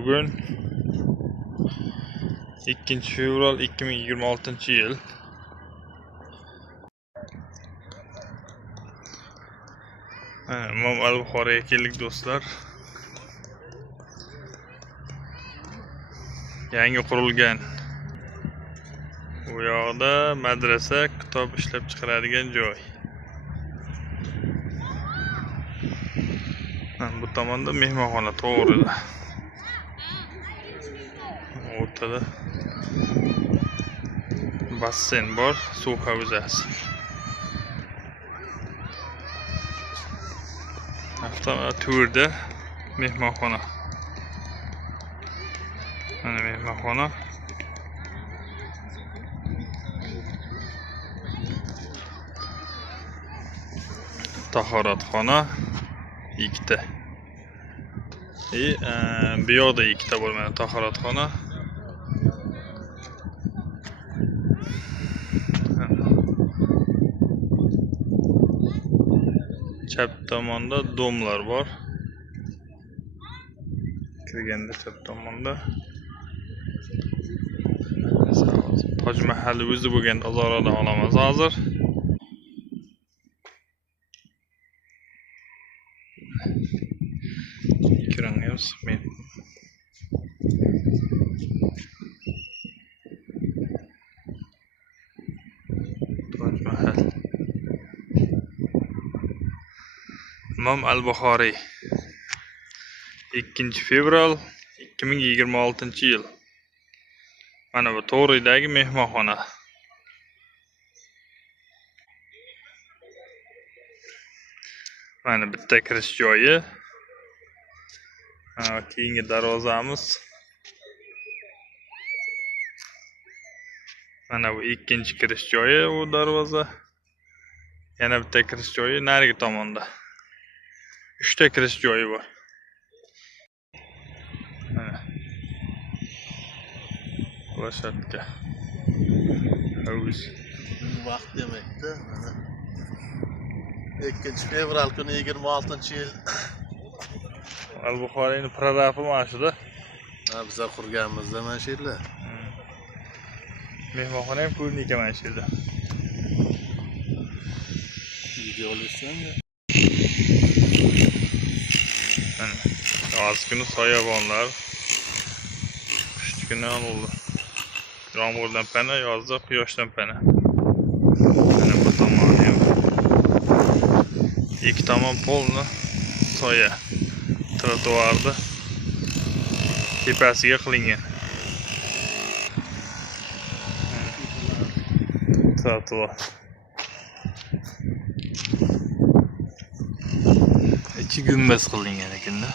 Bugün 2 fevral 2026 yıl. İmom al-Buxori'ye keldik do'stlar. Yangi qurilgan. Bu yoqda madrasa, kitob ishlab chiqaradigan joy. Bu tomonda mehmonxona to'g'rida. O'rtada basseyn bor, suv havzasi. To'rda mehmonxona. Mana mehmonxona. Tahoratxona ikkita. Bu yoqda ikkita bo'lmaydi tahoratxona. Chap tomonda domlar bor. Kirganda chap tomonda Toj Mahal o'zi bo'lgan Azorodan olamiz hozir. Ko'ringiz men Toj Mahal. İmom al-Buxoriy 2 fevral 2026 yil. Mana bu to'g'ridagi mehmonxona. Mana bitta kirish joyi. Keyingi darvozamiz. Mana bu ikkinchi kirish joyi, bu darvoza. Yana bitta kirish joyi narigi tomonda. 3 ta kirish joyi bor. Mana. Plashatka. Havuz. Vaqt demakda, mana 2 fevral kuni 26-yil. Al-Buxoriyning prarafi mana shuda. Bizlar qurganmizda mana shu yerlar. Mehmonxona ham ko'ringan mana shu yerda. Video olasizmi? Mana yoz kuni soyabonlar, qish kuni oldi. Yomg'irdan pana, yozda quyoshdan pana. Mana bu tomoni ham. Ikki tomon polni soya. Trotuarda tepasiga qilingan. Trotuar. Ichi gumbaz qilingan ekan-da.